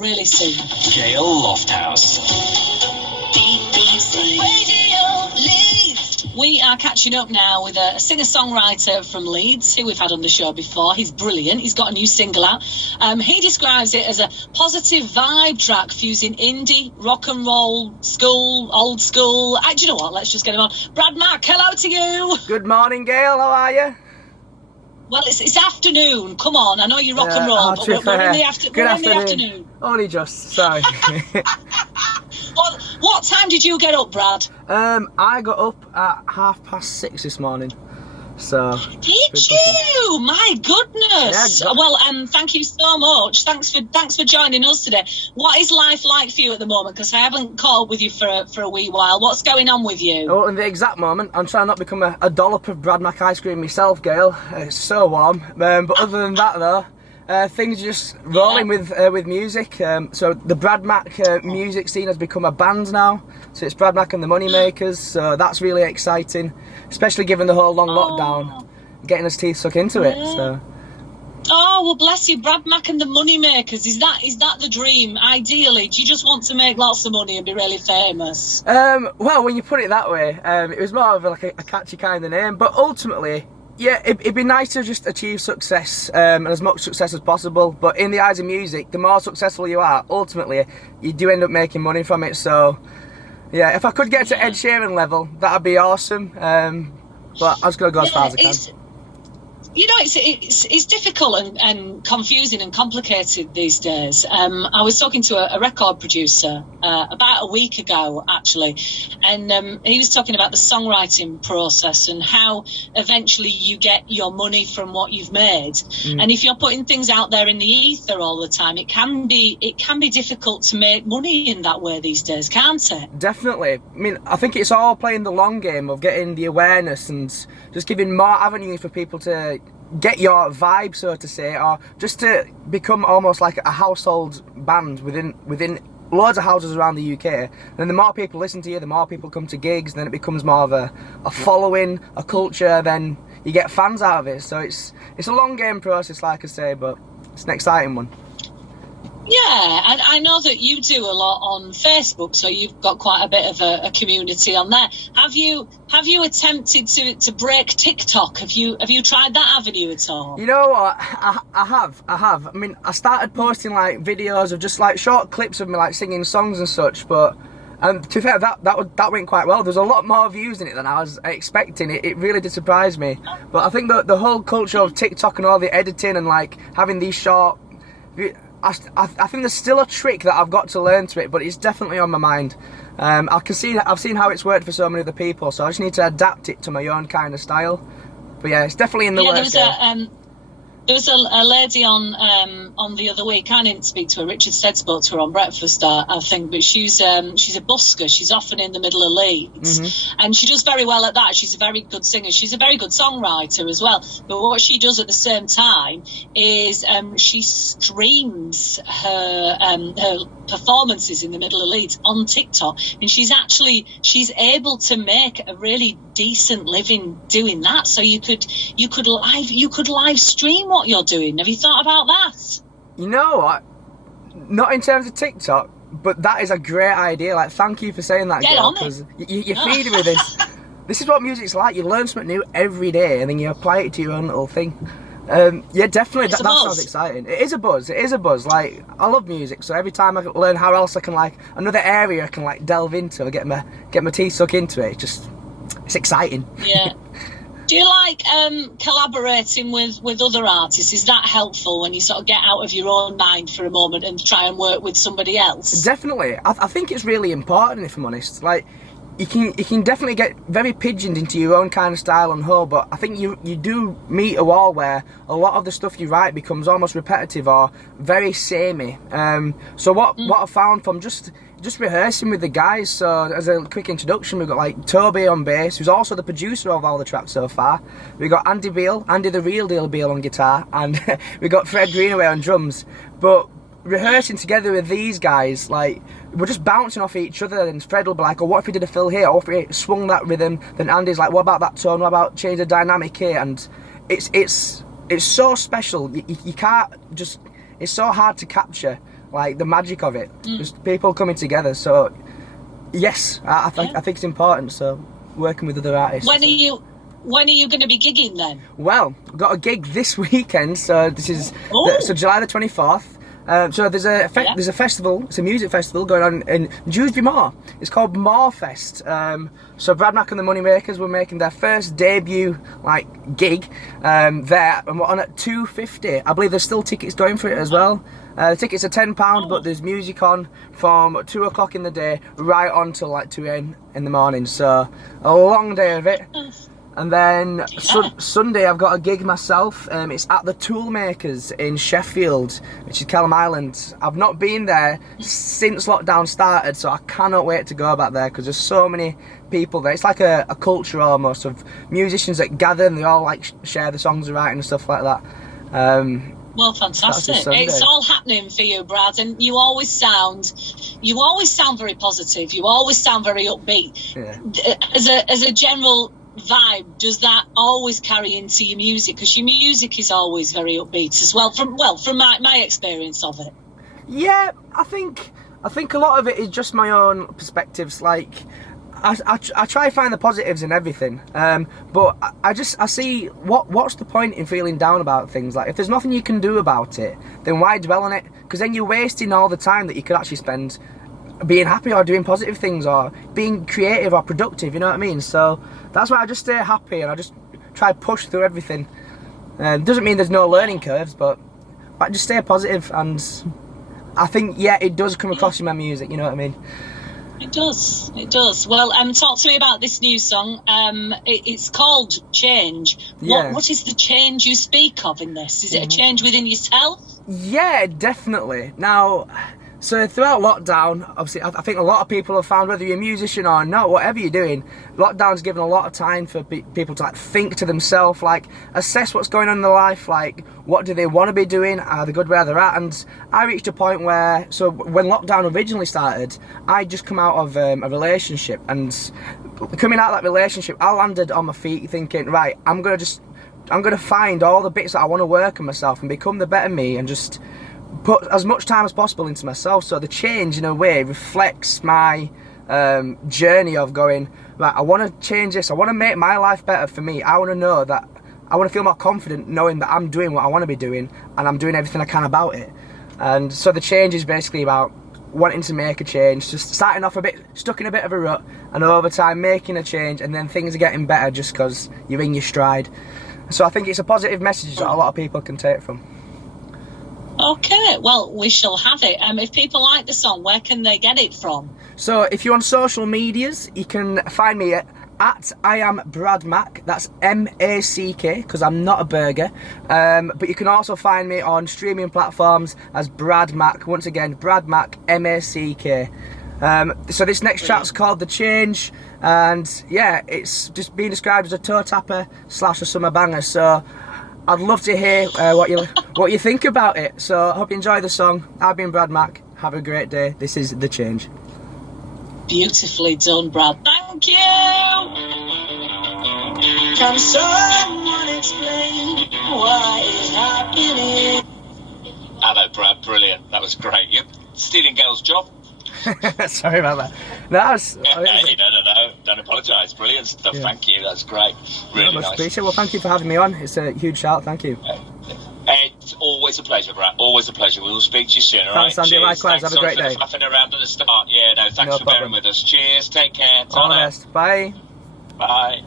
really soon. Gayle Lofthouse. BBC Radio Leeds. We are catching up now with a singer-songwriter from Leeds who we've had on the show before. He's brilliant. He's got a new single out. He describes it as a positive vibe track fusing indie, rock and roll, school, old school. Do you know what? Let's just get him on. Brad Mack, hello to you. Good morning, Gayle. How are you? Well, it's afternoon. Come on, I know you rock and roll, but we're in the afternoon. Only just, sorry. What time did you get up, Brad? I got up at 6:30 this morning. So. Did you? My goodness. Yeah, well, thank you so much. Thanks for joining us today. What is life like for you at the moment? Because I haven't caught up with you for a wee while. What's going on with you? Well, in the exact moment, I'm trying not to become a dollop of Brad Mack ice cream myself, Gayle. It's so warm. But other than that, though. Things are just rolling with music. So the Brad Mack music scene has become a band now. So it's Brad Mack and the Moneymakers. So that's really exciting, especially given the whole long lockdown, getting his teeth stuck into it. So. Oh, well, bless you, Brad Mack and the Moneymakers. Is that the dream? Ideally, do you just want to make lots of money and be really famous? Well, when you put it that way, it was more of a catchy kind of name. But ultimately, yeah, it'd be nice to just achieve success, and as much success as possible. But in the eyes of music, the more successful you are, ultimately, you do end up making money from it. So, yeah, if I could get to Ed Sheeran level, that'd be awesome. But I'm just gonna go as far as I can. You know, it's difficult and confusing and complicated these days. I was talking to a record producer about a week ago, actually, and he was talking about the songwriting process and how eventually you get your money from what you've made. And if you're putting things out there in the ether all the time, it can be difficult to make money in that way these days, can't it? Definitely. I mean, I think it's all playing the long game of getting the awareness and just giving more avenues for people to get your vibe, so to say, or just to become almost like a household band within loads of houses around the UK. And the more people listen to you, the more people come to gigs, then it becomes more of a following, a culture, then you get fans out of it. So it's a long game process, like I say, but it's an exciting one. Yeah, and I know that you do a lot on Facebook, so you've got quite a bit of a community on there. Have you attempted to break TikTok? Have you tried that avenue at all? You know what? I have. I mean, I started posting like videos of just like short clips of me like singing songs and such, but to be fair, that went quite well. There's a lot more views in it than I was expecting. It really did surprise me. But I think the whole culture of TikTok and all the editing and like having these short, I think there's still a trick that I've got to learn to it, but it's definitely on my mind. I've seen how it's worked for so many other people, so I just need to adapt it to my own kind of style. But yeah, it's definitely in the works. There was a lady on the other week. I didn't speak to her. Richard Stead spoke to her on Breakfast, I think. But she's a busker. She's often in the middle of Leeds, and she does very well at that. She's a very good singer. She's a very good songwriter as well. But what she does at the same time is she streams her performances in the middle of Leeds on TikTok, and she's able to make a really decent living doing that. So you could live stream what you're doing. Have you thought about that? You know what? Not in terms of TikTok, but that is a great idea. Like, thank you for saying that, Gayle, because you feed me this. This is what music's like. You learn something new every day, and then you apply it to your own little thing. Yeah, definitely. That sounds exciting. It is a buzz. Like, I love music, so every time I learn how else I can like another area I can like delve into, or get my teeth stuck into it. It's exciting. Yeah. Do you like collaborating with other artists? Is that helpful when you sort of get out of your own mind for a moment and try and work with somebody else? Definitely. I think it's really important, if I'm honest. Like, you can definitely get very pigeoned into your own kind of style and whole, but I think you do meet a wall where a lot of the stuff you write becomes almost repetitive or very samey. So what I found from just rehearsing with the guys, so as a quick introduction, we've got like Toby on bass, who's also the producer of all the tracks so far. We've got Andy the real deal Beale on guitar, and we've got Fred Greenaway on drums. But rehearsing together with these guys, like, we're just bouncing off each other, and Fred will be like, oh, what if we did a fill here, or if we swung that rhythm, then Andy's like, what about that tone, what about change the dynamic here? And it's so special. You can't just, it's so hard to capture like the magic of it, just people coming together. So yes, I think it's important. So working with other artists. When are you going to be gigging then? Well, I've got a gig this weekend. So this is July the 24th. So there's a festival. It's a music festival going on in Dewsbury Moor. It's called Moorfest. So Brad Mac and the Moneymakers were making their first debut gig there, and we're on at £2.50. I believe there's still tickets going for it as well. The tickets are £10, but there's music on from 2 o'clock in the day right on till 2 a.m. in the morning. So a long day of it. And then Sunday I've got a gig myself. It's at the Toolmakers in Sheffield, which is Kelham Island. I've not been there since lockdown started, so I cannot wait to go back there because there's so many people there. It's like a culture almost of musicians that gather and they all share the songs they're writing and stuff like that. Well, fantastic. It's all happening for you, Brad, and you always sound very positive. You always sound very upbeat. Yeah. As a general vibe, does that always carry into your music? Because your music is always very upbeat as well. From my experience of it. Yeah, I think a lot of it is just my own perspectives. I try to find the positives in everything, but I see what's the point in feeling down about things. If there's nothing you can do about it, then why dwell on it? Because then you're wasting all the time that you could actually spend being happy or doing positive things or being creative or productive, you know what I mean? So that's why I just stay happy and I just try to push through everything. Doesn't mean there's no learning curves, but I just stay positive, and I think it does come across in my music, you know what I mean? It does. Well, talk to me about this new song. It's called Change. What is the change you speak of in this? Is it a change within yourself? Yeah, definitely. Now, so throughout lockdown, obviously, I think a lot of people have found, whether you're a musician or not, whatever you're doing, lockdown's given a lot of time for people to think to themselves, assess what's going on in their life, what do they want to be doing, are they good where they're at? And I reached a point where, so when lockdown originally started, I'd just come out of a relationship, and coming out of that relationship, I landed on my feet thinking, right, I'm going to find all the bits that I want to work on myself and become the better me, and just put as much time as possible into myself. So the change, in a way, reflects my journey of going, right, I want to change this, I want to make my life better for me. I want to know that, I want to feel more confident knowing that I'm doing what I want to be doing and I'm doing everything I can about it. And so the change is basically about wanting to make a change, just starting off a bit stuck in a bit of a rut, and over time making a change, and then things are getting better just because you're in your stride. So I think it's a positive message that a lot of people can take from. Okay, well, we shall have it. If people like the song, where can they get it from? So if you're on social medias, you can find me at I am Brad Mac. That's MACK, because I'm not a burger. But you can also find me on streaming platforms as Brad Mac. Once again, Brad Mac, MACK. So this next track's called The Change, and it's just being described as a toe tapper / a summer banger. So I'd love to hear what you think about it. So I hope you enjoy the song. I've been Brad Mac. Have a great day. This is The Change. Beautifully done, Brad. Thank you. Can someone explain what is happening? Hello, Brad. Brilliant. That was great. You're stealing Gayle's job. Sorry about that. No, no. Don't apologise. Brilliant stuff. Yeah. Thank you. That's great. Really nice. Appreciate it. Well, thank you for having me on. It's a huge shout. Thank you. It's always a pleasure, Brad. Always a pleasure. We will speak to you soon. All right. Thanks, Andy. Likewise. Have a great day. Faffing around at the start. Yeah. No. Thanks for bearing with us. Cheers. Take care. All the best. Bye. Bye.